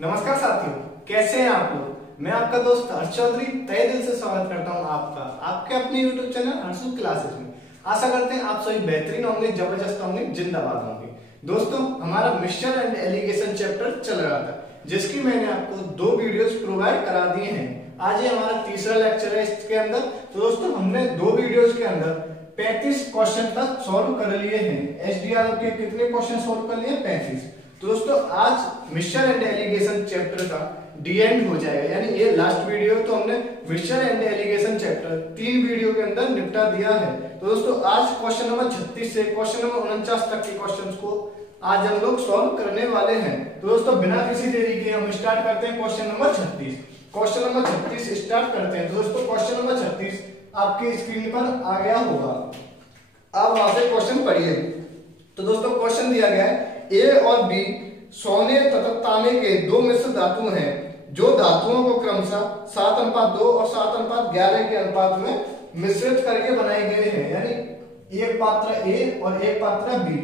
नमस्कार साथियों, कैसे हैं आप लोग। मैं आपका दोस्त हर्ष चौधरी तहे दिल से स्वागत करता हूं आपका आपके अपने YouTube चैनल हर्षू क्लासेस में। आशा करते हैं आप सभी बेहतरीन होंगे, जबरदस्त होंगे, जिंदाबाद होंगे। दोस्तों, हमारा मिक्सचर एंड एलिगेशन चैप्टर चल रहा था, जिसकी मैंने आपको 2 वीडियोस प्रोवाइड करा दिए हैं। आज ये हमारा तीसरा लेक्चर है इसके अंदर। तो दोस्तों, हमने 2 वीडियोस के अंदर 35 क्वेश्चन तक सॉल्व कर लिए हैं। एसडीआरएफ के कितने क्वेश्चन सॉल्व कर लिए? 35। तो दोस्तों, आज मिक्सचर एंड एलिगेशन चैप्टर का डी एंड हो जाएगा, यानी ये लास्ट वीडियो। तो हमने mixture and allegation chapter 3 video के अंदर निपटा दिया है। तो दोस्तों, आज क्वेश्चन नंबर 36 से क्वेश्चन नंबर 49 तक के क्वेश्चंस को आज हम लोग सॉल्व करने वाले हैं। तो दोस्तों, बिना किसी देरी के हम स्टार्ट करते हैं question number 36। Question number 36 start करते हैं। तो दोस्तों, क्वेश्चन नंबर 36 आपकी स्क्रीन पर आ गया होगा। आप वहां से क्वेश्चन पढ़िए। तो दोस्तों, क्वेश्चन दिया गया है ए और बी सोने तथा तांबे के 2 मिश्र धातु हैं, जो धातुओं को क्रमशः 7:2 और 7:11 के अनुपात में मिश्रित करके बनाए गए हैं। यानी एक पात्र ए और एक पात्र बी,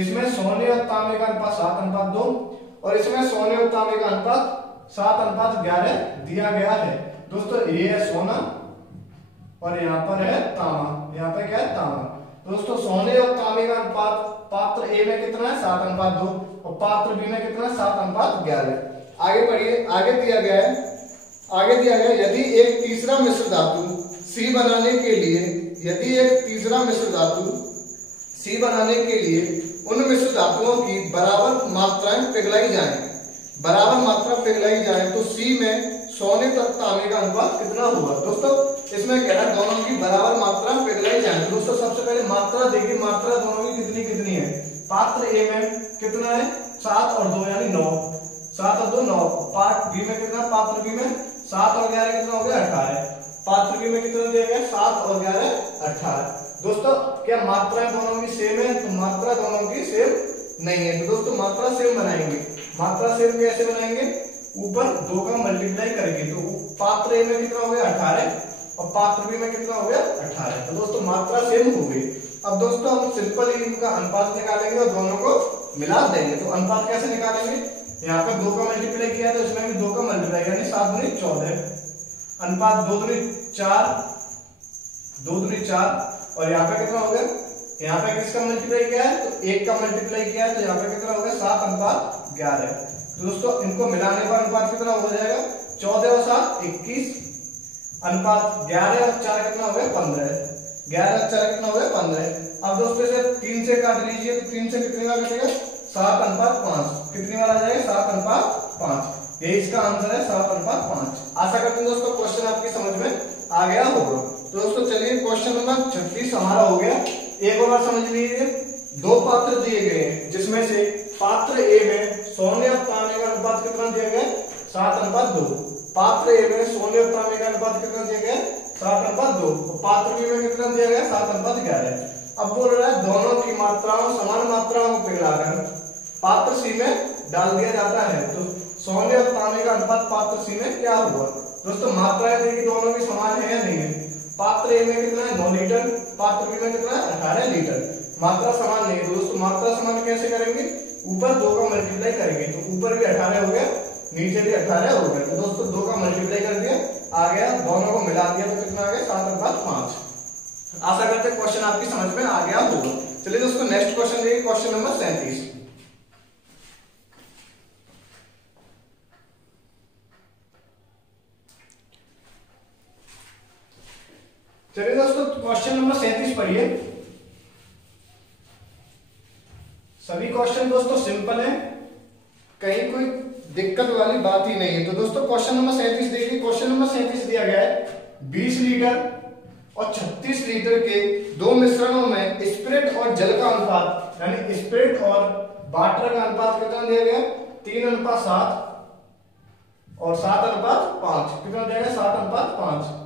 इसमें सोने और तांबे का अनुपात 7:2 और इसमें सोने और तांबे का अनुपात 7:11 दिया गया है। दोस्तों, ये है सोना और यहाँ पर है तांबा। यहाँ पे क्या है? तांबा। दोस्तों, सोने और तांबे का अनुपात पात्र ए में कितना है? 7:2 और पात्र बी में कितना है? 7:11। आगे पढ़िए। आगे दिया गया है यदि एक तीसरा मिश्र धातु सी बनाने के लिए उन मिश्र धातुओं की बराबर मात्रा पिघलाई जाए तो सी में सोने तथा तांबे का अनुपात कितना होगा? दोस्तों, इसमें कह रहा है दोनों की बराबर मात्रा पिघलाई जाए। दोस्तों, सबसे पहले मात्रा देखिए, मात्रा दोनों की कितनी है। पात्र ए में कितना है? 7 और 2 यानी 9। 7 और 2 9। पात्र बी में कितना? पात्र बी में 7 और 11 कितना हो गया? 18। पात्र बी में कितना दिया गया? 7 और 11 18। दोस्तों, क्या मात्रा दोनों की सेम है? तो मात्रा दोनों की सेम नहीं है। तो दोस्तों, मात्रा सेम बनाएंगे। मात्रा सेम कैसे बनाएंगे? ऊपर 2 का मल्टीप्लाई करके। तो पात्र ए में कितना हो गया? 18 और पात्र बी में कितना हो गया? 18। तो दोस्तों, मात्रा सेम हो गई। अब दोस्तों, हम सिंपल इनका अनुपात निकालेंगे और दोनों को मिला देंगे। तो अनुपात कैसे निकालेंगे? यहाँ पर 2 का मल्टीप्लाई किया तो इसमें भी 2 का मल्टीप्लाई, यानी 7 दूनी 14। अनुपात 2 दूनी 4 और यहाँ पे कितना हो गया? यहाँ पे किसका मल्टीप्लाई किया है? तो 1 का मल्टीप्लाई किया है, तो यहाँ पे कितना हो गया? 7:11। तो दोस्तों, इनको मिलाने पर अनुपात कितना हो जाएगा? 14 और 7 21। अनुपात 11 और 4 कितना हो गया? 15। 11 और 4 कितना हो गया? 15। अब दोस्तों, इसे 3 से काट लीजिए। तो 3 से कितने बार कटेगा? 7:5। कितनी बार आ जाएगा? 7:5। ये इसका आंसर है, 7:5। आशा करते हैं दोस्तों क्वेश्चन आपकी समझ में आ गया होगा। तो दोस्तों, चलिए क्वेश्चन नंबर 36 हमारा हो गया। एक और बार समझ लीजिए। 2 पात्र दिए गए हैं, जिसमें से पात्र ए में सोने और तांबे का अनुपात कितना दिया गया? 7:2। पात्र ए में सोने और तांबे का अनुपात कितना दिया गया? 7:2। और पात्र बी में कितना दिया गया? 7:11। अब बोल रहा है दोनों की मात्राओं समान मात्राओं को पिघलाकर पात्र सी में डाल दिया जाता है। तो सोने और तांबे का अनुपात पात्र सी में क्या हुआ? दोस्तों, मात्राएं देखिए दोनों की समान है या नहीं है? पात्र ए में कितना है? 9 लीटर। पात्र बी में कितना है? 18 लीटर। मात्रा समान नहीं है। तो दोस्तों, मात्रा समान कैसे करेंगे? ऊपर 2 का मल्टीप्लाई करेंगे। तो ऊपर भी 18 हो गया, नीचे भी 18 हो गया। तो दोस्तों, 2 का मल्टीप्लाई कर दिया, आ गया। दोनों को मिला दिया तो कितना आ गया? 7:5। आशा करते हैं क्वेश्चन आपकी समझ में आ गया होगा। चलिए दोस्तों, नेक्स्ट क्वेश्चन देखिए, क्वेश्चन नंबर 37। चलिए दोस्तों, क्वेश्चन नंबर 37 पढ़िए। सभी क्वेश्चन दोस्तों सिंपल है, कहीं कोई दिक्कत वाली बात ही नहीं है। तो दोस्तों, क्वेश्चन नंबर 37 देखिए। क्वेश्चन नंबर 37 दिया गया है 20 लीटर और 36 लीटर के 2 मिश्रणों में स्पिरिट और जल का अनुपात, यानी स्पिरिट और वाटर का अनुपात कितना दिया गया? 3:7 और 7:5। कितना दिया गया? 7:5।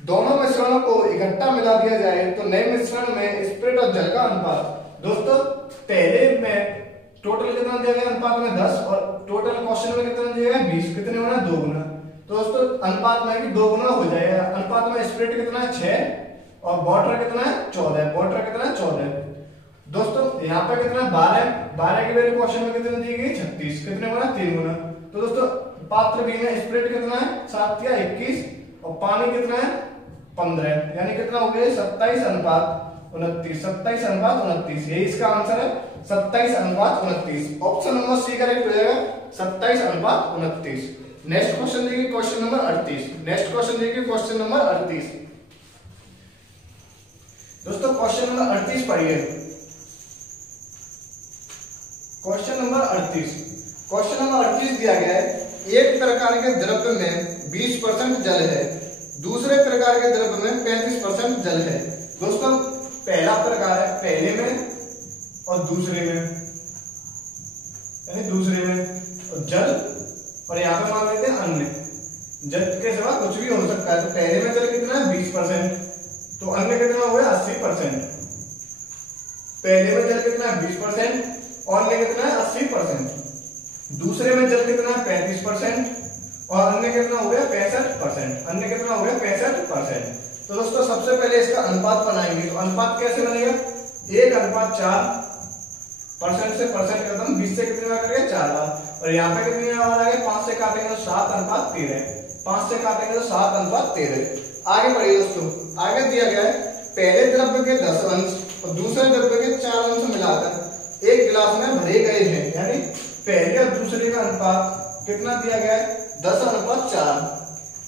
दोनों मिश्रणों को इकट्ठा मिला दिया जाए तो नए मिश्रण में स्पिरिट और जल का अनुपात। दोस्तों, पहले में टोटल कितना दिया गया? अनुपात में 10 और टोटल क्वेश्चन में कितना दिया गया? 20। कितने होना? 2 गुना। तो दोस्तों, अनुपात में भी 2 गुना हो जाएगा। अनुपात में स्पिरिट कितना है? 6 और वाटर कितना है? 14। वाटर कितना है? 14। दोस्तों यहाँ पे कितना 12 की वैल्यू क्वेश्चन में कितनी दी गई 36, कितने गुना 3 गुना। तो दोस्तों पात्र बी में स्प्रेड कितना है 7 या 21 और पानी कितना है 15, यानी कितना हो गया 27:29, 27:29, यही इसका आंसर है 27:29। ऑप्शन नंबर सी करेक्ट हो जाएगा 27:29। नेक्स्ट क्वेश्चन देखिए क्वेश्चन नंबर 38। नेक्स्ट क्वेश्चन देखिए क्वेश्चन नंबर 38। दोस्तों क्वेश्चन नंबर 38 पढ़िए। क्वेश्चन नंबर 38, क्वेश्चन नंबर 38 दिया गया है एक प्रकार के द्रव्य में 20% जल है, दूसरे प्रकार के द्रव्य में 35% जल है। दोस्तों पहला प्रकार है पहले में और दूसरे में, यानी दूसरे में और जल, और यहाँ पे मान लेते हैं अन्य। जल के सिवा कुछ भी हो सकता है। तो पहले में जल कितना है 20%, तो अन्य कितना हो गया 80%। पहले में जल कितना है 20% और अन्य कितना है 80%। दूसरे में जल कितना है 35% और अन्य कितना हो गया 65%। अन्य कितना हो गया 65%। तो दोस्तों सबसे पहले इसका अनुपात बनाएंगे। तो अनुपात कैसे बनेगा 1:4% से परसेंट खत्म, 20 से कितनी बार करेंगे 4 बार, और यहाँ पे कितनी बार आएगा 5 से काटेंगे तो 7:13, 5 से काटेंगे तो 7:13। आगे बढ़िए दोस्तों, आगे दिया गया है पहले द्रव्य के 10 अंश और दूसरे द्रव्य के 4 अंश मिलाकर एक गिलास में भरे गए हैं, यानी पहले और दूसरे का अनुपात कितना दिया गया है 10:4।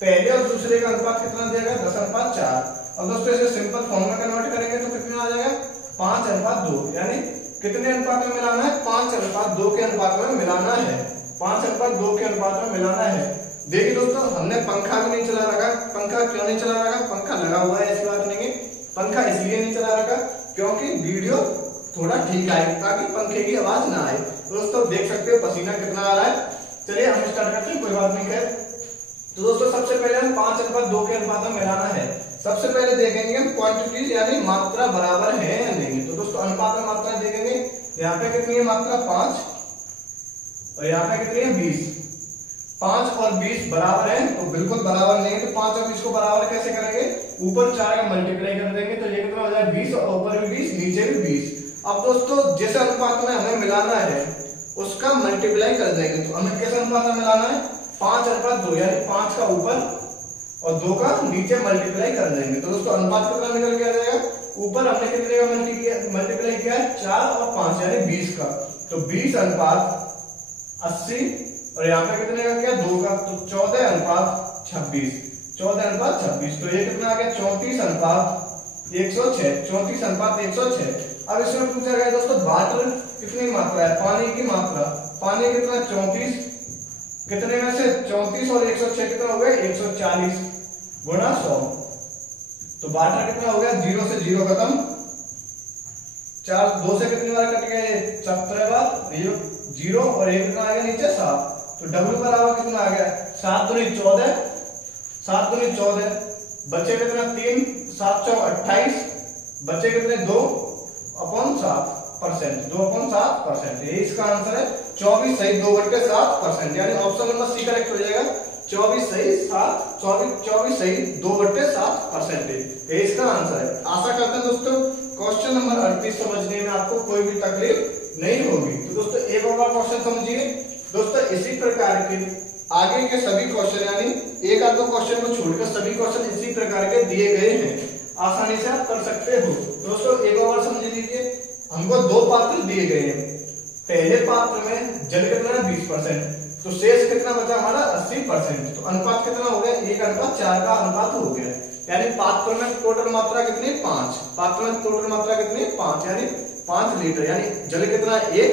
पहले और दूसरे का अनुपात कितना दिया गया 10:4। अब दोस्तों इसे सिंपल फॉर्म में कन्वर्ट करेंगे तो कितना आ जाएगा 5:2, यानी कितने अनुपात में मिलाना है 5:2 के अनुपात में मिलाना है, 5:2 के अनुपात में मिलाना है। देखिए दोस्तों हमने पंखा भी नहीं चला रखा। पंखा क्यों नहीं चला रखा, पंखा लगा हुआ है ऐसी बात नहीं है। पंखा इसलिए नहीं चला रखा क्योंकि वीडियो थोड़ा ठीक आए, ताकि पंखे की आवाज ना आए। दोस्तों देख सकते हो पसीना कितना आ रहा है। चलिए हम स्टार्ट करते हैं, कोई बात नहीं है। तो दोस्तों सबसे पहले हम 5:2 के अनुपात में मिलाना है। सबसे पहले देखेंगे हम क्वांटिटी यानी मात्रा बराबर है या नहीं। तो दोस्तों अनुपात में मात्रा देखेंगे, यहाँ पे कितनी है मात्रा 5 और यहाँ पे कितनी है 20। 5 और 20 बराबर है, तो बिल्कुल बराबर नहीं है। तो 5 और 20 को बराबर कैसे करेंगे, ऊपर 4 का मल्टीप्लाई कर देंगे तो ये कितना हो जाएगा 20 और ऊपर भी 20 नीचे भी 20। अब दोस्तों जिस अनुपात में हमें मिलाना है उसका मल्टीप्लाई कर देंगे। तो हमें किस अनुपात में मिलाना है 5:2, यानी 5 का ऊपर और 2 का नीचे मल्टीप्लाई कर देंगे। तो दोस्तों अनुपात कितना निकल के आ जाएगा, ऊपर हमने कितने का मल्टीप्लाई किया है 4 और 5 यानी 20 का, तो 20:80 और यहाँ पे कितने का किया 2 का, तो 14:26, 14:26। तो ये कितना आ गया 34:106, 34:106। अब इसमें पूछा गया दोस्तों वाटर कितनी मात्रा है, पानी की मात्रा। पानी कितना 34, कितने में से 34 और 106 कितना हो गया 140 गुणा 100। तो वाटर कितना हो गया 0 से 0 खत्म, 4 2 से कितनी बार कट गया 17 बार, 0 और 1 कितना आ गया नीचे 7। तो W बराबर कितना आ गया 7 दूनी 14, 7 दूनी 14, बचे कितना 3, 7 चौक 28, बचे कितने 2/7%, 2/7%। यही इसका आंसर है 24 सही 2/7%, यानी ऑप्शन नंबर सी करेक्ट हो जाएगा 24 सही 2/7%। ये इसका आंसर है। आशा करते हैं दोस्तों क्वेश्चन नंबर 38 समझने में आपको कोई भी तकलीफ नहीं होगी। तो दोस्तों एक और क्वेश्चन समझिए। दोस्तों इसी प्रकार के आगे के सभी क्वेश्चन, यानी एक आध दो क्वेश्चन को छोड़कर सभी क्वेश्चन इसी प्रकार के दिए गए हैं, आसानी से आप कर सकते हो। दोस्तों एक और समझ लीजिए, हमको 2 पात्र दिए गए हैं। पहले पात्र में जल कितना है 20%, तो शेष कितना बचा हमारा 80%। तो अनुपात कितना हो गया 1:4 का अनुपात हो गया, यानी पात्र में टोटल मात्रा कितनी 5, पात्र में टोटल मात्रा कितनी 5, यानी 5 लीटर, यानी जल कितना 1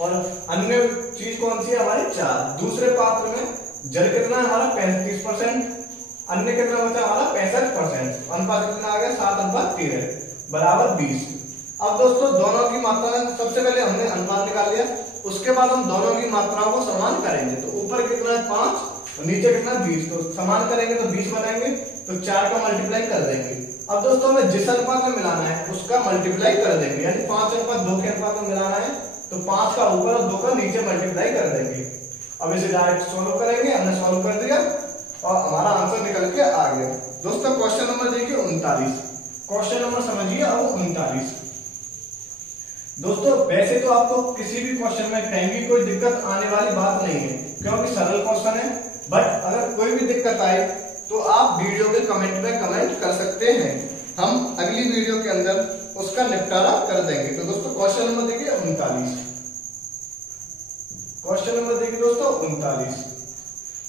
और अन्य चीज कौन सी है हमारी 4। दूसरे पात्र में जल कितना है हमारा 35%, अन्य कितना बचा हमारा 65%। अनुपात कितना आ गया 7:13 बराबर 20। अब दोस्तों दोनों की मात्रा, सबसे पहले हमने अनुपात निकाल लिया, उसके बाद हम दोनों की मात्राओं को समान करेंगे। तो ऊपर कितना है 5 और नीचे कितना 20, तो समान करेंगे तो 20 बनाएंगे, तो 4 का मल्टीप्लाई कर देंगे। अब दोस्तों हमें जिस अनुपात में मिलाना है उसका मल्टीप्लाई कर देंगे, यानी 5:2 के अनुपात में मिलाना है तो 5 का ऊपर और 2 का नीचे मल्टीप्लाई कर देंगे। अब इसे डायरेक्ट सॉल्व करेंगे, हमने सॉल्व कर दिया और हमारा आंसर निकल के आ गया। दोस्तों क्वेश्चन नंबर देखिए 39, क्वेश्चन नंबर समझिए अब 39। दोस्तों वैसे तो आपको किसी भी क्वेश्चन में कहीं भी कोई दिक्कत आने वाली बात नहीं है, क्योंकि सरल क्वेश्चन है। बट अगर कोई भी दिक्कत आए तो आप वीडियो के कमेंट में कमेंट कर सकते हैं, हम अगली वीडियो के अंदर उसका निपटारा कर देंगे। तो दोस्तों क्वेश्चन नंबर देखिए 39। क्वेश्चन नंबर देखिए दोस्तों 39।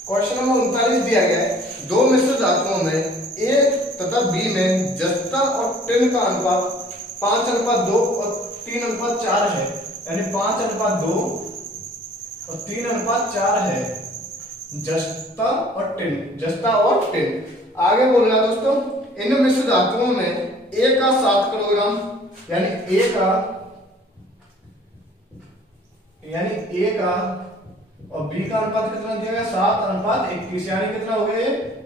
क्वेश्चन नंबर 39 दिया गया है, दो मिश्र धातुओं में ए तथा बी में जस्ता और टिन का अनुपात 5:2 और 3:4 है, यानी 5:2 और 3:4 है। जस्ता और टिन। आगे बोल रहा है दोस्तों, इन मिश्र धातुओं में ए का 7 किलोग्राम, यानी ए का और बी का अनुपात कितना दिया गया 7:21, यानी कितना हो गया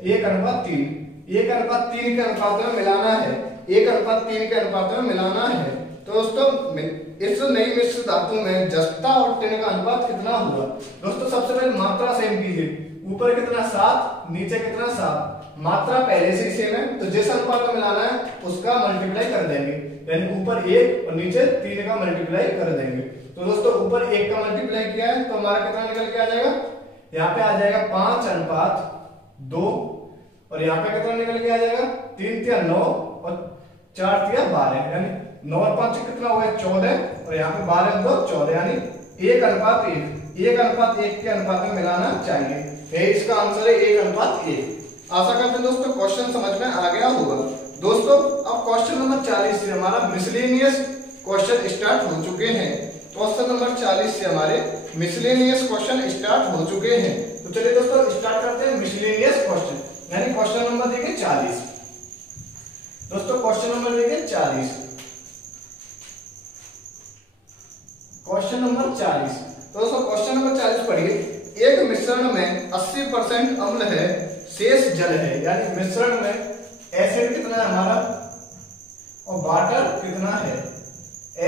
1:3। 1:3 के अनुपात में मिलाना है, 1:3 के अनुपात में मिलाना है। तो दोस्तों इस नई मिश्र धातु में जस्ता और टिन का अनुपात कितना हुआ। दोस्तों सबसे पहले मात्रा सेम कीजिए, ऊपर कितना 7, नीचे कितना 7, मात्रा पहले से ही सेम है, तो जिस अनुपात में मिलाना है उसका मल्टीप्लाई कर देंगे, यानी ऊपर 1 और नीचे 3 का मल्टीप्लाई कर देंगे। तो दोस्तों ऊपर 1 का मल्टीप्लाई किया है तो हमारा कितना निकल के आ जाएगा, यहाँ पे आ जाएगा 5:2 और यहाँ पे कितना निकल के आ जाएगा 3 × 9 और 4 × 12, यानी 9 और 5 कितना हुआ 14 और यहाँ पे 12 और 2 14, यानी 1:1। 1:1 के अनुपात में मिलाना चाहिए, ये इसका आंसर है 1:1। आशा करते हैं दोस्तों क्वेश्चन समझ में आ गया होगा। दोस्तों अब क्वेश्चन नंबर 40 से हमारा मिसलेनियस क्वेश्चन स्टार्ट हो चुके हैं। क्वेश्चन नंबर 40 से हमारे मिसलेनियस क्वेश्चन स्टार्ट हो चुके हैं। तो चलिए दोस्तों स्टार्ट करते हैं मिसलेनियस क्वेश्चन, यानी क्वेश्चन नंबर देखिए 40। दोस्तों क्वेश्चन नंबर देखिए 40। Question number 40। तो दोस्तों क्वेश्चन नंबर 40 पढ़िए, एक मिश्रण में 80% अम्ल है, शेष जल है, यानी मिश्रण में एसिड कितना है हमारा और वाटर कितना है।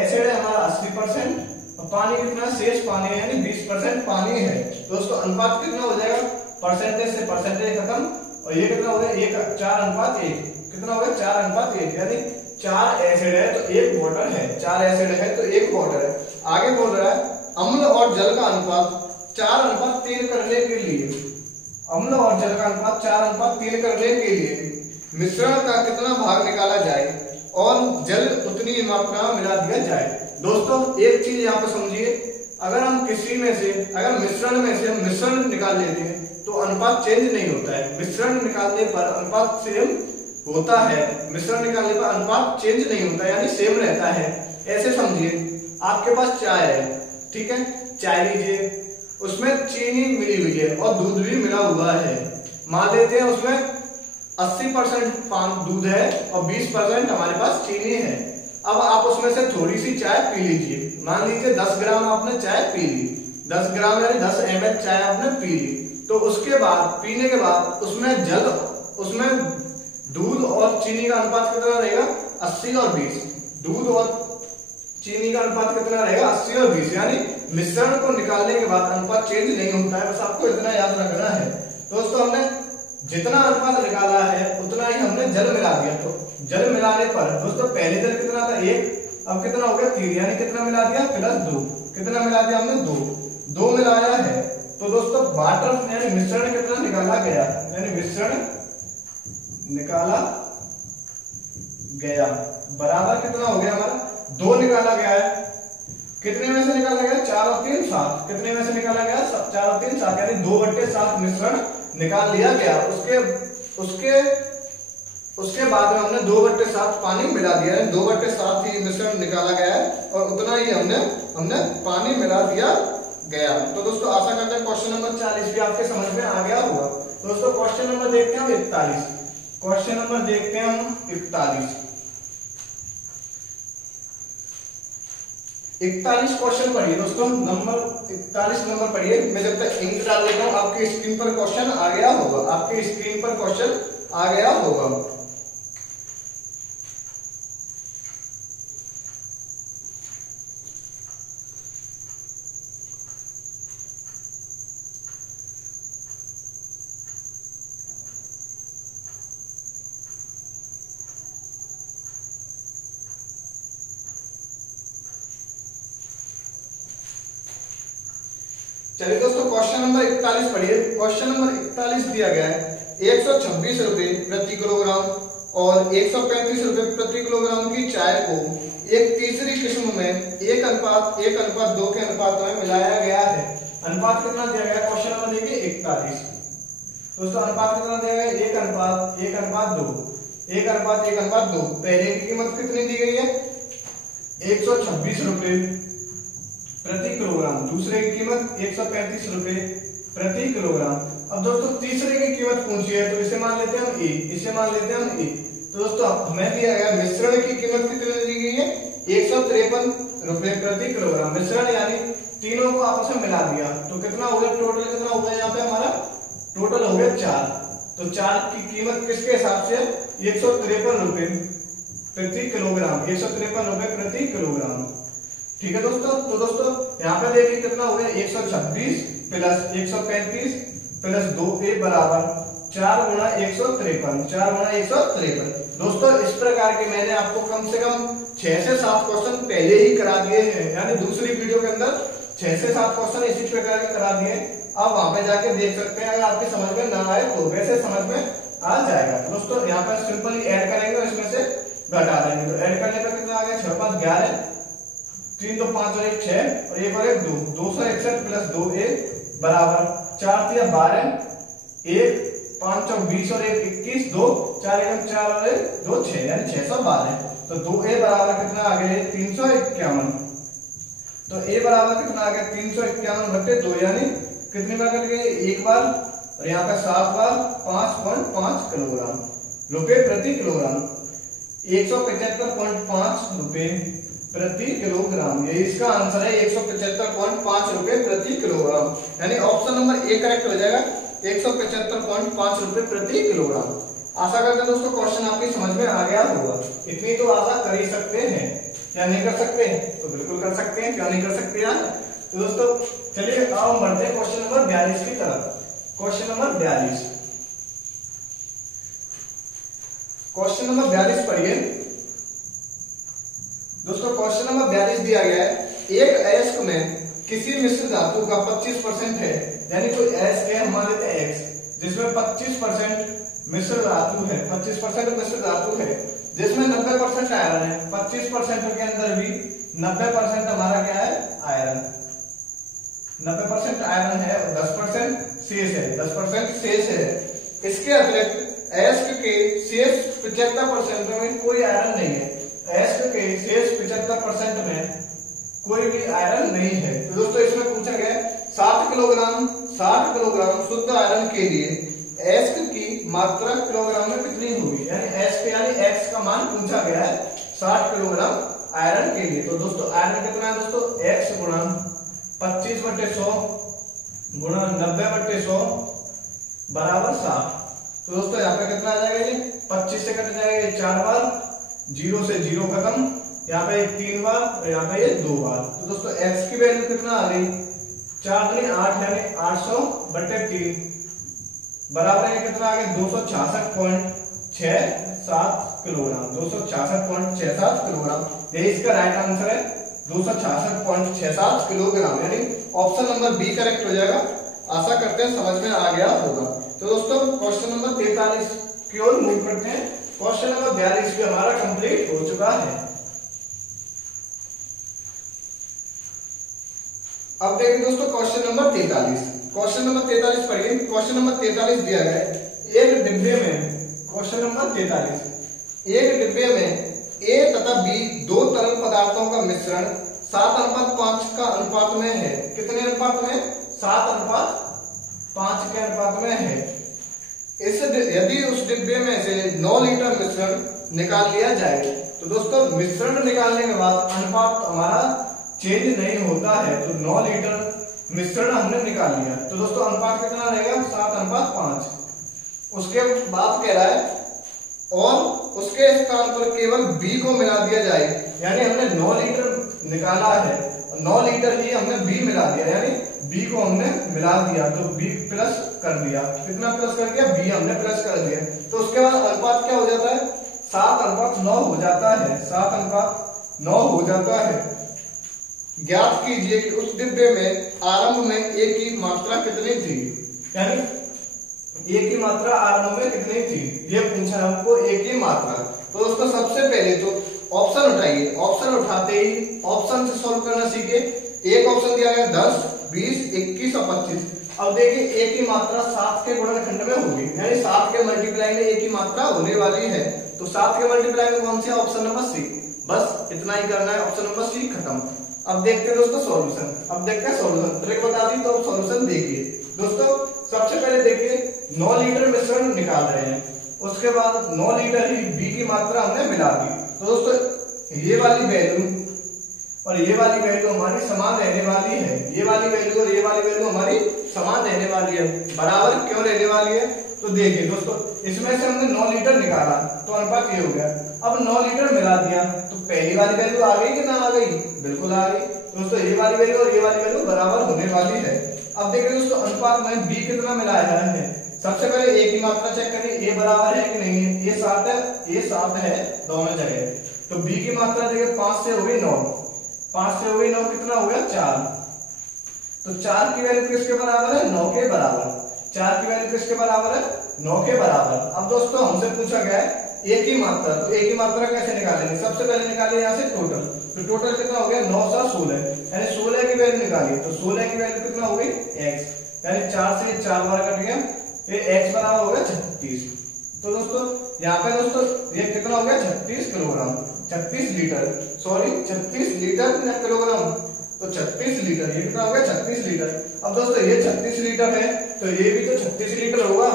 एसिड है हमारा 80% और पानी कितना, शेष पानी है, यानी 20% पानी है। दोस्तों अनुपात कितना हो जाएगा, परसेंटेज से परसेंटेज खत्म, और ये कितना हो गया 4:1, कितना हो गया 4:1, यानी 4 एसिड है तो 1 वाटर है, 4 एसिड है तो 1 वाटर है। आगे बोल रहा है अम्ल और जल का अनुपात 4:3 करने के लिए, अम्ल और जल का अनुपात 4:3 करने के लिए मिश्रण का कितना भाग निकाला जाए और जल उतनी ही मात्रा में मिला दिया जाए। दोस्तों एक चीज यहाँ पे समझिए, अगर हम किसी में से अगर मिश्रण में से हम मिश्रण निकाल लेते हैं तो अनुपात चेंज नहीं होता है, मिश्रण निकालने पर अनुपात सेम होता है, मिश्रण निकालने पर अनुपात चेंज नहीं होता यानी सेम रहता है। ऐसे समझिए आपके पास चाय है, ठीक है, चाय लीजिए, उसमें चीनी मिली हुई है और दूध भी मिला हुआ है। मान लेते हैं उसमें 80% दूध है और 20% हमारे पास चीनी है। अब आप उसमें से थोड़ी सी चाय पी लीजिए, मान लीजिए 10 ग्राम आपने चाय पी ली, 10 ग्राम यानी 10 ml चाय आपने पी ली। तो उसके बाद पीने के बाद उसमें दूध और चीनी का अनुपात कितना रहेगा 80 और 20, दूध और चीनी का अनुपात कितना रहेगा 80 और 20, यानी मिश्रण को निकालने के बाद अनुपात चेंज नहीं होता है, बस आपको इतना याद रखना है। दोस्तों हमने जितना अनुपात निकाला है उतना ही हमने जल मिला दिया, तो जल मिलाने पर दोस्तों पहले जल कितना था 1, अब कितना हो गया 3, यानी कितना मिला दिया +2, कितना मिला दिया हमने 2 मिलाया है। तो दोस्तों वाटर यानी मिश्रण कितना निकाला गया, यानी मिश्रण निकाला गया बराबर कितना हो गया हमारा 2 निकाला गया है, कितने में से निकाला गया 4 और 3 7, कितने में से निकाला गया 4 और 3 7, यानी 2/7 मिश्रण निकाल लिया गया। उसके बाद में हमने 2/7 पानी मिला दिया है, 2/7 ही मिश्रण निकाला गया है और उतना ही हमने पानी मिला दिया गया। तो दोस्तों आशा करते हैं क्वेश्चन नंबर 40 भी आपके समझ में आ गया होगा। दोस्तों क्वेश्चन नंबर देखते हैं हम 41। क्वेश्चन नंबर देखते हैं हम 41 क्वेश्चन पढ़िए दोस्तों, नंबर 41 नंबर पढ़िए। मैं जब तक इंक डाल देता हूं आपकी स्क्रीन पर क्वेश्चन आ गया होगा, आपकी स्क्रीन पर क्वेश्चन आ गया होगा। चलिए दोस्तों क्वेश्चन नंबर 41 पढ़िए। क्वेश्चन नंबर 41 दिया गया है 126 रुपए प्रति किलोग्राम और 135 रुपए प्रति किलोग्राम की चाय को एक तीसरी किस्म में 1:1:2 के अनुपात में मिलाया गया है। अनुपात कितना दिया गया? क्वेश्चन नंबर देखिए 41। दोस्तों अनुपात कितना दिया गया? 1:1:2। 1:1:2। पहले की कीमत कितनी दी गई है? 126 रुपए प्रति किलोग्राम। दूसरे की कीमत 135 रुपए प्रति किलोग्राम। अब दोस्तों तीसरे की कीमत पूछी है तो इसे मान लेते हैं हम ए, इसे मान लेते हैं हम ए। तो दोस्तों हमें दिया गया मिश्रण की कीमत कितनी दी गई है? 153 रुपए प्रति किलोग्राम। मिश्रण यानी तीनों को आपस में मिला दिया तो कितना हो गया? टोटल कितना हो गया? यहाँ पे हमारा टोटल हो गया 4। तो 4 की कीमत किसके हिसाब से? 153 रुपए प्रति किलोग्राम। 153 रुपए प्रति किलोग्राम। ठीक है दोस्तों। तो दोस्तों यहाँ पे देखिए कितना हो गया? 126 प्लस 135 प्लस 2a बराबर 4 गुणा 153। 4 गुणा 153। दोस्तों इस प्रकार के मैंने आपको कम से कम 6 से 7 क्वेश्चन पहले ही करा दिए हैं, यानी दूसरी वीडियो के अंदर 6 से 7 क्वेश्चन इसी प्रकार के करा दिए। आप वहां पे जाके देख सकते हैं, अगर आपकी समझ में ना आए तो वैसे समझ में आ जाएगा। दोस्तों यहाँ पर सिंपली ऐड करेंगे और इसमें से घटा देंगे। तो ऐड करने पर कितना आ गया? 6 5 11, 3 2 5 और 1 6 और 1 और 1 2, 261 प्लस 2a बराबर 4 3 12, 1 5 4 20 और 1 21, 2 4 1 4 और 1 2 6, यानी 612। तो 2a बराबर कितना आ गया? 351। तो a बराबर कितना आ गया? 351 बटे 2, यानी कितनी बार कट गई? एक बार। और यहाँ पे 7 बार 5.5 किलोग्राम रुपए प्रति किलोग्राम। 175.5 रुपए प्रति किलोग्राम, ये इसका आंसर है। 175.5 रुपए प्रति किलोग्राम, यानी ऑप्शन नंबर ए करेक्ट हो जाएगा। 175.5 रुपए प्रति किलोग्राम। आशा करते हैं दोस्तों क्वेश्चन आपकी समझ में आ गया होगा। इतनी तो आशा कर ही सकते हैं, या नहीं कर सकते? तो बिल्कुल कर सकते हैं, क्यों नहीं कर सकते यार। तो दोस्तों चलिए अब हम बढ़ते हैं क्वेश्चन नंबर 42 की तरफ। Question number 42। क्वेश्चन नंबर 42 पढ़िए दोस्तों। क्वेश्चन नंबर 42 दिया गया है एक अयस्क में किसी मिश्र धातु का 25% है, यानी कोई अयस्क है, मान लेते हैं x, जिसमें 25% मिश्र धातु है। 25% मिश्र धातु है जिसमें 90% आयरन है। 25% के अंदर भी 90% हमारा क्या है? आयरन। 90% आयरन है और 10% शेष है। 10% शेष है। इसके अतिरिक्त अयस्क के शेष 75% में कोई आयरन नहीं है। अयस्क के शेष 75% में कोई भी आयरन नहीं है। तो दोस्तों इसमें पूछा गया 60 किलोग्राम शुद्ध आयरन के लिए अयस्क की मात्रा किलोग्राम में कितनी होगी, यानी अयस्क यानी x का मान पूछा गया है 60 किलोग्राम आयरन के लिए। तो दोस्तों आयरन कितना है दोस्तों? x गुणा 25/100 गुणा 90/100 बराबर 60। तो दोस्तों यहाँ पे कितना आ जाएगा? ये 25 से कट जाएगा, ये 4 बार, 0 से 0 खत्म, यहाँ पे 3 बार और यहाँ पे ये 2 बार। तो दोस्तों x की वैल्यू कितना आ गई? 4 दूनी 8, यानी 800/3 बराबर है कितना आ गया? 266.67 किलोग्राम। 266.67 किलोग्राम, ये इसका राइट आंसर है। 266.67 किलोग्राम, यानी ऑप्शन नंबर बी करेक्ट हो जाएगा। आशा करते हैं समझ में आ गया होगा। तो दोस्तों क्वेश्चन नंबर 43 की ओर मूव करते हैं। क्वेश्चन नंबर 42 भी हमारा कंप्लीट हो चुका है। अब देखिए दोस्तों क्वेश्चन नंबर 43। क्वेश्चन नंबर 43 पढ़िए। क्वेश्चन नंबर 43 दिया गया है एक डिब्बे में, क्वेश्चन नंबर 43, एक डिब्बे में A तथा B दो तरल पदार्थों का मिश्रण 7:5 का अनुपात में है। कितने अनुपात में? 7:5 के अनुपात में है। इस यदि उस डिब्बे में से 9 लीटर मिश्रण निकाल लिया जाए, तो दोस्तों मिश्रण निकालने के बाद अनुपात हमारा चेंज नहीं होता है। तो 9 लीटर मिश्रण हमने निकाल लिया, तो दोस्तों अनुपात कितना रहेगा? 7:5। उसके बाद कह रहा है और उसके स्थान पर केवल B को मिला दिया जाए, यानी हमने 9 लीटर निकाला है, 9 लीटर ही हमने B मिला दिया, यानी B को हमने मिला दिया, तो B प्लस कर दिया। कितना प्लस कर दिया? B हमने प्लस कर दिया। तो उसके बाद अनुपात क्या हो जाता है? 7:9 हो जाता है। 7:9 हो जाता है। ज्ञात कीजिए कि उस डिब्बे में आरंभ में ए की मात्रा कितनी थी, यानी ए की मात्रा आरंभ में कितनी थी, ये पूछा हमको ए की मात्रा। तो दोस्तों सबसे पहले तो ऑप्शन उठाइए, ऑप्शन उठाते ही ऑप्शन से सॉल्व करना सीखे। एक ऑप्शन दिया गया 10, 20, 21 और 25। अब देखिए ए की मात्रा 7 के गुणनखंड में होगी, यानी 7 के मल्टीप्लाई में ए की मात्रा होने वाली है। तो 7 के मल्टीप्लाई में कौन सी है, ऑप्शन नंबर सी। बस इतना ही करना है, ऑप्शन नंबर सी खत्म। अब देखते हैं दोस्तों सॉल्यूशन, अब देखते हैं सॉल्यूशन। ट्रिक बता दी तो अब सॉल्यूशन देखिए दोस्तों। सबसे पहले देखिए 9 लीटर मिश्रण निकाल रहे हैं, उसके बाद 9 लीटर ही बी की मात्रा हमने मिला दी। तो दोस्तों ये वाली वैल्यू और ये वाली वैल्यू हमारी समान रहने वाली है, ये वाली वैल्यू और ये वाली वैल्यू हमारी समान रहने वाली है। बराबर क्यों रहने वाली है, तो देखिए दोस्तों इसमें से हमने 9 लीटर निकाला तो अनुपात ये हो गया। अब 9 लीटर मिला दिया तो पहली वाली वैल्यू आ गई कि ना आ गई, बिल्कुल आ गई। दोस्तों ये वाली वैल्यू और ये वाली वैल्यू बराबर होने वाली है। अब देखिए दोस्तों अनुपात में बी कितना मिलाया है। सबसे पहले ए की मात्रा चेक करिए, ए बराबर है कि नहीं है, ये 7 है, ये 7 है दोनों जगह। तो बी की मात्रा देखिए 5 से हो गई 9, 5 से हो गई 9, कितना हो गया 4। तो 4 की वैल्यू किसके बराबर है, 9 के बराबर। 4 की वैल्यू किसके बराबर है, 9 के बराबर। अब दोस्तों हमसे पूछा गया है ए की मात्रा, तो ए की मात्रा कैसे निकालेंगे, सबसे पहले निकालिए यहाँ से टोटल। तो टोटल कितना हो गया 9 + 16, यानी 16 की वैल्यू निकालिए। तो 16 की वैल्यू कितना हो गई x, यानी 4 से 4 बार कट गया, ये x बराबर हो गया 36। तो दोस्तों यहाँ पे दोस्तों ये कितना हो गया 36 किलोग्राम, 36 लीटर, सॉरी 36 लीटर ना किलोग्राम, तो 36 लीटर, ये कितना हो गया 36 लीटर। अब दोस्तों ये 36 लीटर है तो ये भी तो 36 लीटर होगा,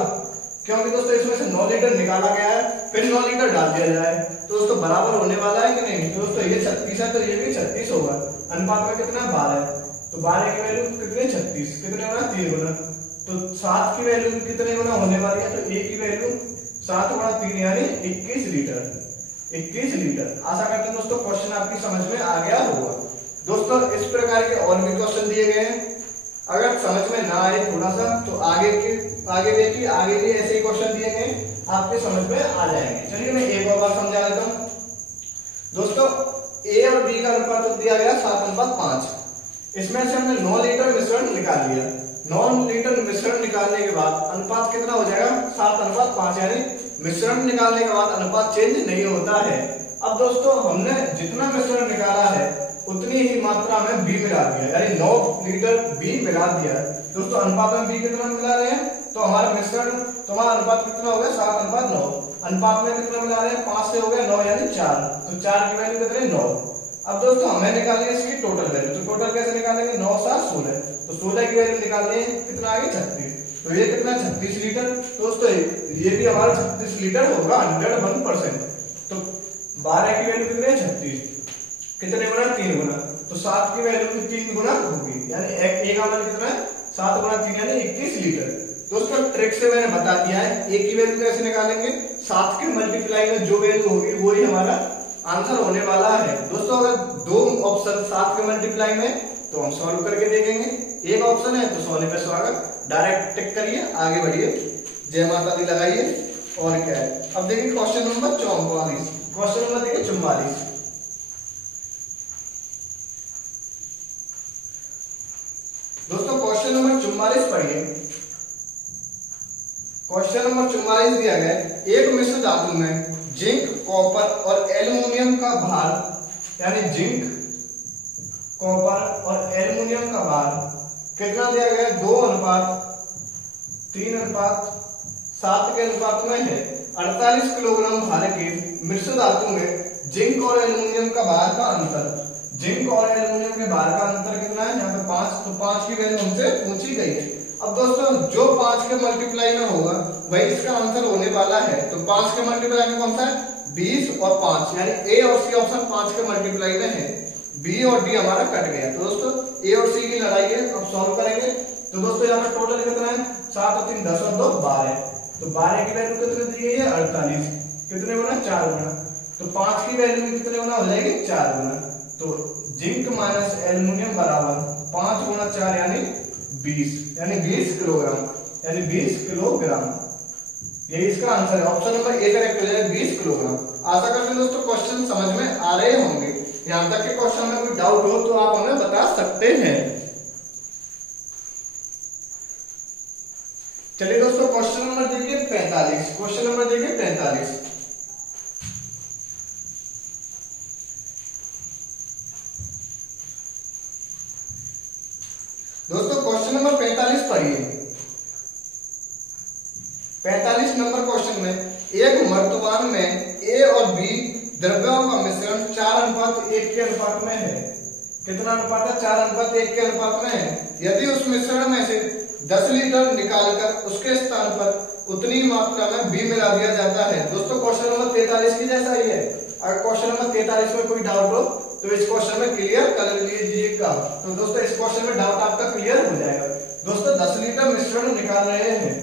क्योंकि दोस्तों इसमें से 9 लीटर निकाला गया है, फिर 9 लीटर डाल दिया जाए तो दोस्तों बराबर होने वाला है कि नहीं। तो दोस्तों ये 36 है तो ये भी 36 होगा। अनुपात में कितना 12 है, तो 12 की वैल्यू कितने 36, कितने होना 3 गुना। तो 7 की वैल्यू कितने गुना होने वाली है, तो ए की वैल्यू 7 × 3 यानी 21 लीटर, 21 लीटर। आशा करते हैं दोस्तों क्वेश्चन आपकी समझ में आ गया होगा। दोस्तों इस प्रकार के और भी क्वेश्चन दिए गए हैं, अगर समझ में ना आए थोड़ा सा तो आगे देखिए, आगे भी ऐसे ही क्वेश्चन दिए गए आपके समझ में आ जाएंगे। चलिए मैं एक और बार समझा देता हूं दोस्तों। ए और बी का अनुपात दिया गया 7:5। इसमें से हमने 9 लीटर मिश्रण निकाल लिया। 9 लीटर मिश्रण निकालने के बाद अनुपात कितना हो जाएगा 7:5, यानी मिश्रण निकालने के बाद अनुपात चेंज नहीं होता है। अब दोस्तों हमने जितना मिश्रण निकाला है उतनी ही मात्रा में बी मिला दिया, यानी 9 लीटर बी मिला दिया। दोस्तों अनुपात में बी कितना मिला रहे हैं, तो हमारा मिश्रण, तो हमारा अनुपात कितना हो गया 7:9। अनुपात में कितना मिला रहे हैं 5 से हो गया 9 यानी 4, तो 4 की वैल्यू कितनी 9। अब दोस्तों हमें निकालनी है इसकी टोटल वैल्यू, तो टोटल कैसे निकालेंगे 9 + 7 16, तो 16 की वैल्यू निकालनी है, कितना आ गई 36। तो ये कितना 36 लीटर। दोस्तों ये भी हमारा 36 लीटर होगा 101%। तो 12 की वैल्यू कितनी है 36, कितने गुना 3 गुना, तो 7 की वैल्यू भी 3 गुना होगी, यानी ए का मान कितना है 7 × 3 यानी 21 लीटर। दोस्तों ट्रिक से मैंने बता दिया है ए की वैल्यू कैसे निकालेंगे, 7 के मल्टीप्लाई में जो वैल्यू होगी वही हमारा आंसर होने वाला है। दोस्तों अगर 2 ऑप्शन 7 के मल्टीप्लाई में तो हम सॉल्व करके देखेंगे, एक ऑप्शन है तो सोने पे स्वागत, डायरेक्ट टिक करिए आगे बढ़िए, जय माता दी लगाइए। और क्या है, अब देखिए क्वेश्चन नंबर 44, क्वेश्चन नंबर देखिए 44। दोस्तों क्वेश्चन नंबर 44 पढ़िए। क्वेश्चन नंबर 44 दिया गया है, एक मिश्र धातु में जिंक, कॉपर और एल्युमिनियम का भार, यानी जिंक, कॉपर और एल्युमिनियम का भार कितना दिया गया है 2:3:7 के अनुपात में है। 48 किलोग्राम भार के मिश्र धातु में जिंक और एल्युमिनियम का भार का अंतर, जिंक और एल्युमिनियम के भार का अंतर कितना है, यहाँ पे 5, तो 5 की वैल्यू हमसे पूछी गई है। अब दोस्तों जो 5 के मल्टीप्लाई में होगा वही इसका आंसर होने वाला है। तो 5 के मल्टीप्लाई में कौन सा है 20 और 5, यानी ए और सी ऑप्शन 5 के मल्टीप्लाई में है, बी और डी हमारा कट गया। तो दोस्तों ए और सी की लड़ाई है, अब सॉल्व करेंगे। तो दोस्तों यहाँ पर टोटल कितना है 7 और 3 10 और 2 12, तो 12 की वैल्यू कितने दी गई है 48, कितने गुना 4 गुना, तो 5 की वैल्यू कितने गुना हो जाएगी 4 गुना। तो जिंक माइनस एल्युमिनियम बराबर 5 × 4 यानी 20, यानी 20 किलोग्राम, यानी 20 किलोग्राम, यही इसका आंसर है। ऑप्शन नंबर ए करेक्ट हो जाएगा 20 किलोग्राम। आशा करते हैं दोस्तों क्वेश्चन समझ में आ रहे होंगे। यहाँ तक के क्वेश्चन में कोई डाउट हो तो आप हमें बता सकते हैं। चलिए दोस्तों क्वेश्चन नंबर देखिए 45। क्वेश्चन नंबर देखिए 45। दोस्तों क्वेश्चन नंबर 45 पढ़िए। 45 नंबर क्वेश्चन में एक मर्तबान में ए और बी द्रव्यों का मिश्रण 4:1 के अनुपात में है। कितना अनुपात है? 4:1 के अनुपात में है। यदि उस मिश्रण में से 10 लीटर निकालकर उसके स्थान पर उतनी मात्रा में बी मिला दिया जाता है। दोस्तों क्वेश्चन नंबर 43 की जैसा ही है। अगर क्वेश्चन नंबर 43 में कोई डाउट हो तो इस क्वेश्चन में क्लियर कर लीजिएगा। तो दोस्तों इस क्वेश्चन में डाउट आपका क्लियर हो जाएगा। दोस्तों 10 लीटर मिश्रण निकाल रहे हैं,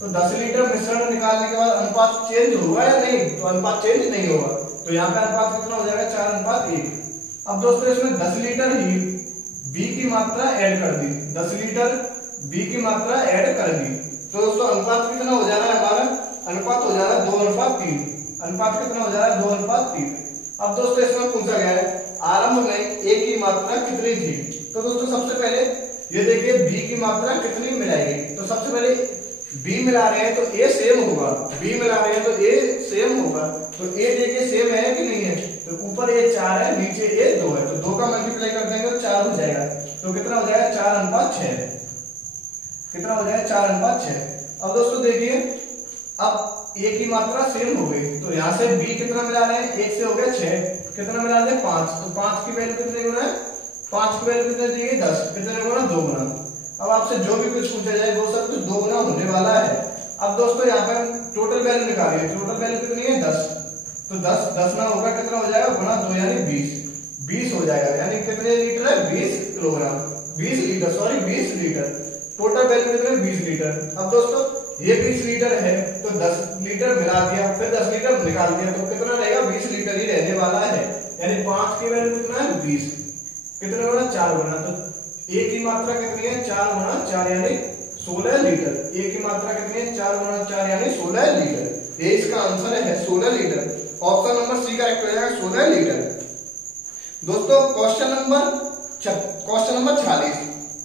तो 10 लीटर मिश्रण निकालने के बाद अनुपात चेंज होगा या नहीं? तो अनुपात चेंज नहीं होगा, तो यहाँ पे अनुपात कितना हो जाएगा? 4:1। अब दोस्तों इसमें 10 लीटर ही बी की मात्रा ऐड कर दी, 10 लीटर बी की मात्रा ऐड कर दी, तो दोस्तों अनुपात कितना हो जा रहा है? हमारा अनुपात हो जा रहा है 2:3। अनुपात कितना हो जा रहा है? 2:3। अब दोस्तों इसमें पूछा गया है आरंभ में ए की मात्रा कितनी थी। तो दोस्तों सबसे पहले ये देखिए बी की मात्रा कितनी मिलाएगी। तो सबसे पहले बी मिला रहे हैं तो ए सेम होगा, बी मिला रहे हैं तो ए सेम होगा। तो ए देखिए सेम है कि नहीं है? तो ऊपर ए 4 है, नीचे ए 2 है, तो 2 का मल्टीप्लाई कर देंगे तो 4 हो जाएगा। तो कितना हो जाएगा? 4:6। कितना हो जाएगा? 4:6। अब दोस्तों देखिए अब ए की मात्रा सेम हो गई, तो यहाँ से बी कितना मिला रहे हैं? 1 से हो गया 6, कितना मिला रहे हैं? 5। तो 5 की वैल्यू कितने गुना है? 5 की वैल्यू कितने दी गई? 10, कितने गुना? 2 गुना। अब आपसे जो भी कुछ पूछा जाए वो सब कुछ 2 गुना होने वाला है। अब दोस्तों यहाँ पर टोटल वैल्यू निकालिए, टोटल वैल्यू कितनी है? 10। तो 10 ना होगा, कितना हो जाएगा? गुना 2 यानी 20 हो जाएगा। यानी कितने लीटर है? 20 kilogram, 20 litre, sorry 20 litre. Total value कितने? 20 लीटर। अब दोस्तों ये 20 लीटर है तो 10 लीटर मिला दिया, फिर 10 लीटर निकाल दिया, तो कितना रहेगा? 20 लीटर ही रहने वाला है। यानी 5 की वैल्यू कितना है? 20, कितने गुना? 4 गुना। तो ए की मात्रा कितनी है? 4 गुना 4 यानी 16 लीटर। ए की मात्रा कितनी है? 4 गुना 4 यानी 16 लीटर। ये इसका आंसर है 16 litre. Option number C correct हो जाएगा, 16 लीटर। दोस्तों क्वेश्चन नंबर 46।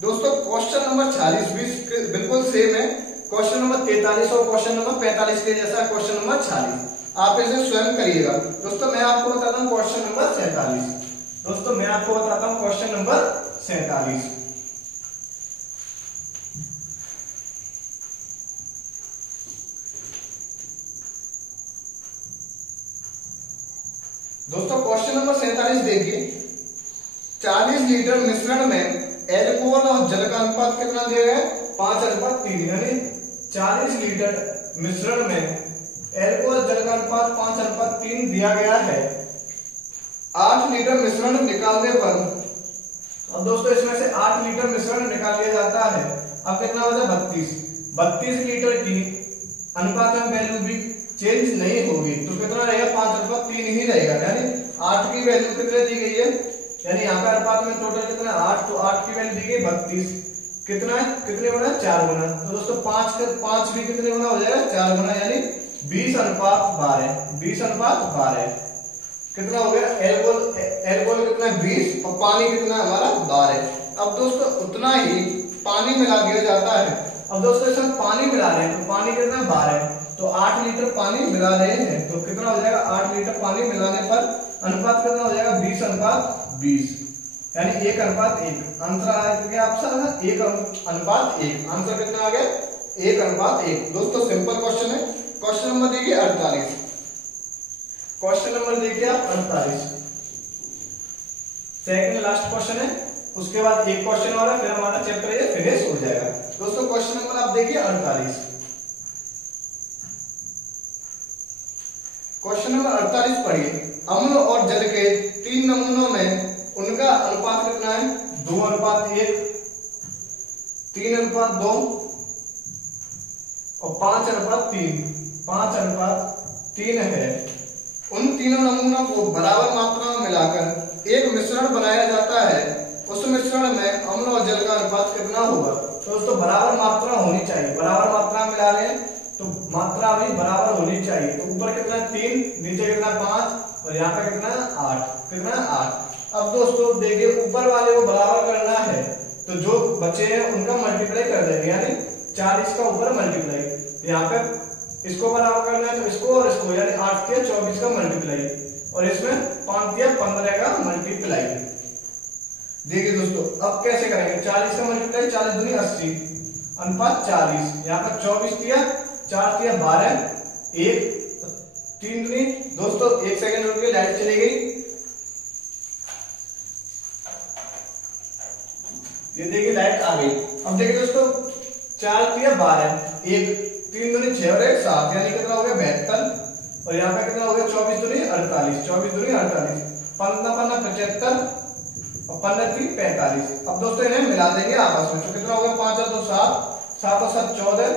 दोस्तों क्वेश्चन नंबर 46 भी बिल्कुल सेम है क्वेश्चन नंबर 43 और क्वेश्चन नंबर 45 के जैसा क्वेश्चन नंबर 46। आप इसे स्वयं करिएगा। दोस्तों मैं आपको बताता हूँ क्वेश्चन नंबर 47। दोस्तों मैं आपको बताता हूँ क्वेश्चन नंबर 47। दोस्तों क्वेश्चन नंबर 47 देखिए। 40 लीटर मिश्रण में एल्कोहल और जल का अनुपात कितना दिया गया है? 5:3। यानी 40 लीटर मिश्रण में एल्कोहल जल का अनुपात 5:3 दिया गया है। 8 लीटर मिश्रण निकालने पर, अब दोस्तों इसमें से 8 लीटर मिश्रण निकाल लिया जाता है। अब कितना हो जाए? 32 लीटर की अनुपात में वैल्यू भी चेंज नहीं होगी, तो कितना रहेगा? 5:3 ही रहेगा। यानी 8 की वैल्यू कितने दी गई है? यानी यहाँ पे अनुपात में टोटल कितना? 8। तो 8 की वैल्यू दी गई 32, कितना? कितने गुना? 4 गुना। तो दोस्तों 5 भी कितने गुना हो जाएगा? 4 गुना, यानी 20:12। 20:12 कितना हो गया? एल्कोहल कितना? 20 और पानी कितना हमारा? 12। अब दोस्तों उतना ही पानी मिला दिया जाता है। अब दोस्तों इसमें पानी मिला रहे हैं तो पानी कितना? 12। तो 8 लीटर पानी मिला रहे हैं तो कितना हो जाएगा? 8 लीटर पानी मिलाने पर अनुपात कितना हो जाएगा? 20:20, यानी 1:1। आंसर आ गया आपका 1:1। आंसर कितना आ गया? 1:1। दोस्तों सिंपल क्वेश्चन है। क्वेश्चन नंबर देखिए 48। क्वेश्चन नंबर देखिए आप 48, सेकंड लास्ट क्वेश्चन है। उसके बाद एक क्वेश्चन और है, फिर हमारा चैप्टर ये फिनिश हो जाएगा। दोस्तों क्वेश्चन नंबर आप देखिए 48। क्वेश्चन नंबर 48 पढ़िए। अम्ल और जल के 3 नमूनों में उनका अनुपात कितना है? 2:1, 3:2 और 5:3। 5:3 है। उन तीनों नमूनों को बराबर मात्रा में मिलाकर एक मिश्रण बनाया जाता है। उस मिश्रण में अम्ल और जल का अनुपात कितना होगा? तो दोस्तों बराबर मात्रा होनी चाहिए। बराबर मात्रा मिला रहे हैं तो मात्रा भी बराबर होनी चाहिए। तो ऊपर कितना? 3, नीचे कितना? 5 और यहाँ पे कितना? 8। कितना? 8। 40 का ऊपर मल्टीप्लाई, यहाँ पे इसको बराबर करना है तो इसको और इसको, यानी 8 तिया 24 का मल्टीप्लाई और इसमें 5 तिया 15 का मल्टीप्लाई। देखिए दोस्तों अब कैसे करेंगे, 40 का मल्टीप्लाई 40 दूनी 80 अनुपात 40, यहाँ पर 24 तिया 4 तिया 12 1 3 दूनी। दोस्तों 1 सेकंड रुक के लाइट चली गई। ये देखिए लाइट आ गई। अब देखिए दोस्तों 4 तिया 12 1 3 दूनी 6 और 1 7, यानी कितना हो गया 72 और यहाँ पे कितना हो गया 24 दूनी 48 24 दूनी 48 15 15 75 और 15 3 45। अब दोस्तों इन्हें मिला देंगे आपस में, तो कितना हो गया 5 और 2 7 7 और 7 14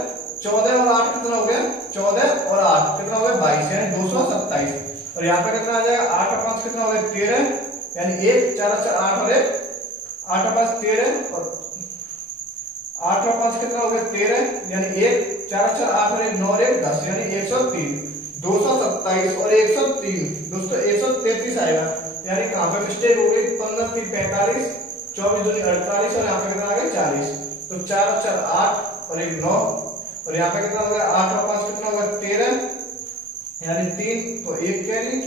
14 और 8 कितना हो गया 14 और 8 कितना हो गया 22, यानी 227 और यहाँ पे कितना आ जाएगा 8 और 5 कितना हो गया 13, यानी 1 4 और 4 8 और 1 8 और 5 13 और 8 और 5 कितना हो गया 13, यानी 1 4 और 4 8 और 1 9 और 1 10, यानी 103 227 और 103। दोस्तों 133 आएगा, यानी कहां पे मिस्टेक हो गई, 15 3 45 24 दूनी 48 और यहाँ पे कितना आ गया 40। तो 4 और 4 8 और 1 9 और यहाँ पे कितना हो गया 8 और 5 कितना हो गया 13, यानी 3 तो 1 कैरी।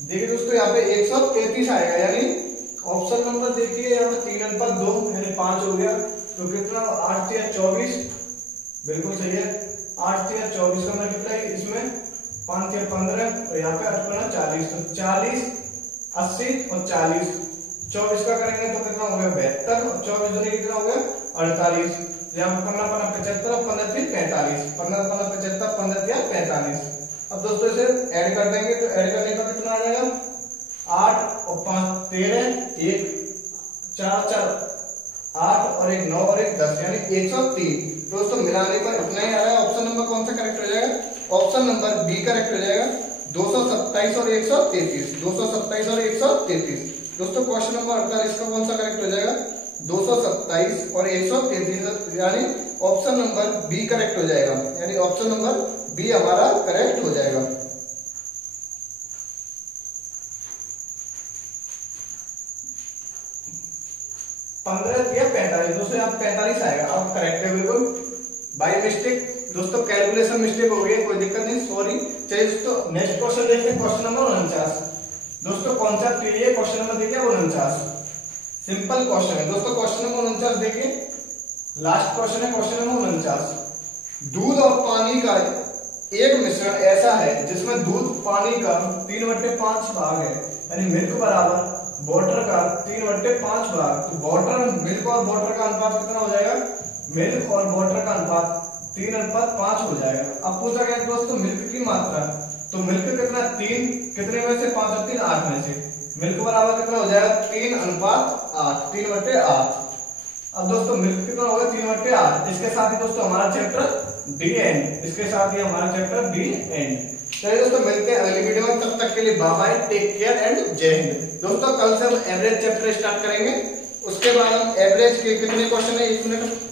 देखिए दोस्तों यहाँ पे 133 आएगा, यानी ऑप्शन नंबर देखिए यहाँ पे 3 अनुपात 2 यानी 5 हो गया। तो कितना 8 तिया 24, बिल्कुल सही है 8 तिया 24 का मल्टीप्लाई इसमें 5 तिया 15 और यहाँ पे 8 गुना 40, तो 40 80 और 40 24 का करेंगे तो कितना हो गया 72 और 24 दूनी कितना हो गया 48, यहाँ पे 15 15 75 और 15 3 45 15 15 75 15 तिया 45। अब दोस्तों इसे ऐड कर देंगे, तो ऐड करने का कितना आ जाएगा 8 और 5 13 1 4 4 8 और 1 9 और 1 10, यानी 103। दोस्तों मिलाने पर इतना ही आ रहा है। ऑप्शन नंबर कौन सा करेक्ट हो जाएगा, ऑप्शन नंबर बी करेक्ट हो जाएगा 227 और 133 227 और 133। दोस्तों क्वेश्चन नंबर 48 का कौन सा करेक्ट हो जाएगा 227 और 133, यानी ऑप्शन नंबर बी करेक्ट हो जाएगा, यानी ऑप्शन नंबर बी हमारा करेक्ट हो जाएगा। पंद्रह या 45, दोस्तों यहाँ 45 आएगा, अब करेक्ट है बिल्कुल बाई मिस्टेक। दोस्तों कैलकुलेशन मिस्टेक हो गई, कोई दिक्कत नहीं, सॉरी। चलिए दोस्तों नेक्स्ट क्वेश्चन देखते हैं, क्वेश्चन नंबर 49। दोस्तों कौन सा पीरियड है, क्वेश्चन नंबर देखिए 49, सिंपल क्वेश्चन है। दोस्तों क्वेश्चन नंबर 49 देखिए, लास्ट क्वेश्चन है क्वेश्चन नंबर 49। दूध और पानी का एक मिश्रण ऐसा है जिसमें दूध पानी का 3/5 भाग है, यानी मिल्क बराबर वाटर का 3/5 भाग। तो वाटर मिल्क और वाटर का अनुपात कितना हो जाएगा, मिल्क और वाटर का अनुपात 3/5 हो जाएगा। अब पूछा गया दोस्तों मिल्क की मात्रा, तो मिल्क कितना 3 कितने में से 5 और 3 8 में से, मिल्क बराबर कितना हो जाएगा 3/8 3/8। अब दोस्तों मिल्क कितना होगा 3/8। इसके साथ ही दोस्तों हमारा चैप्टर डी एंड, इसके साथ ही हमारा चैप्टर डी एंड। चलिए दोस्तों मिलते हैं अगली वीडियो में, तब तक के लिए bye bye, take care and Jai Hind. दोस्तों कल से हम एवरेज चैप्टर स्टार्ट करेंगे, उसके बाद हम एवरेज के कितने क्वेश्चन है 1 मिनट।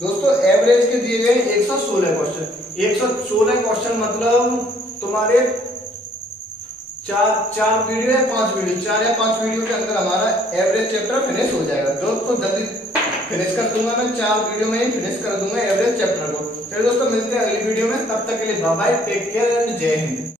दोस्तों एवरेज के दिए गए 116 क्वेश्चन, 116 क्वेश्चन मतलब तुम्हारे 4 वीडियो या 5 वीडियो, 4 या 5 वीडियो के अंदर हमारा एवरेज चैप्टर फिनिश हो जाएगा। दोस्तों जल्दी फिनिश कर दूंगा मैं, 4 वीडियो में ही फिनिश कर दूंगा एवरेज चैप्टर को। चलिए दोस्तों मिलते हैं अगली वीडियो में, तब तक के लिए bye bye, take care and Jai Hind.